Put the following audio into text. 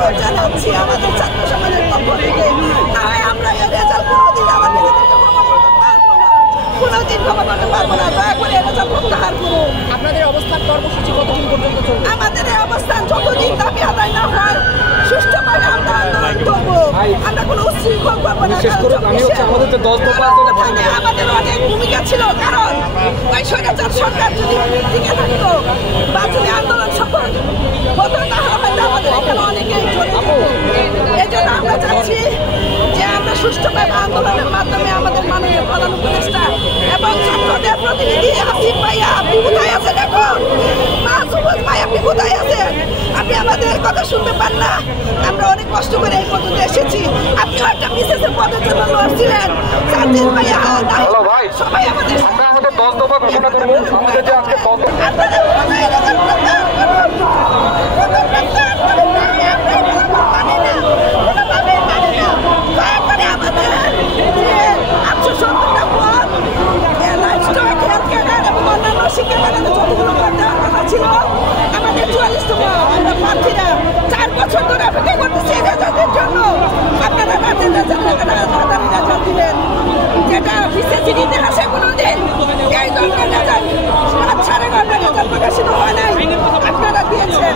অনুরোধ জানাচ্ছি আমাদের ছাত্র সমাজের পক্ষ থেকে, না হয় আমরা এই রেজাল্ট কোনোদিন আমাদের কোনোদিন ক্ষমা করতে পারবো না। দয়া করে রেজাল্ট প্রত্যাহার করুন। আপনাদের অবস্থান কর্মসূচি কতদিন পর্যন্ত চলবে? আমাদের এই অবস্থান যতদিন দাবি আদায় না হয় সুষ্ঠুভাবে আমরা আন্দোলন করবো। আমরা কোনো উচ্ছৃঙ্খল করবো না। আমাদের অনেক ভূমিকা ছিল, কারণ ওই স্বৈরাচার সরকার যদি টিকে থাকতো বা যদি আন্দোলন সফল হতো তাহলে হয়তো আমাদের এখানে অনেকেই জড়িত। এই জন্য আমরা চাচ্ছি যে আমরা সুষ্ঠুভাবে আন্দোলনের মাধ্যমে আমাদের মাননীয় প্রধান উপদেষ্টা এবং ছাত্রদের প্রতিনিধি আসিফ ভাইয়া, আপনি কোথায় আছেন এখন? মাসুদ ভাই আপনি কোথায় আছেন? আপনি আমাদের কথা শুনতে পান না? আমরা অনেক কষ্ট করে এই পর্যন্ত এসেছি। আপনিও একটা বিশেষের পদের জন্য লড়ছিলেন। সাজিদ ভাইয়া সবাই আমাদের ছিল আমাদের 44তম আমরা প্রার্থীরা 4 বছর ধরে অপেক্ষা করতেছি রেজাল্টের জন্য। আপনারা রাতের রেজাল্ট দিলেন, যেটা বিসিসির ইতিহাসে কোনোদিন এই ধরনের রেজাল্ট রাত 11:30 রেজাল্ট প্রকাশিত হয় নাই, আপনারা দিয়েছেন।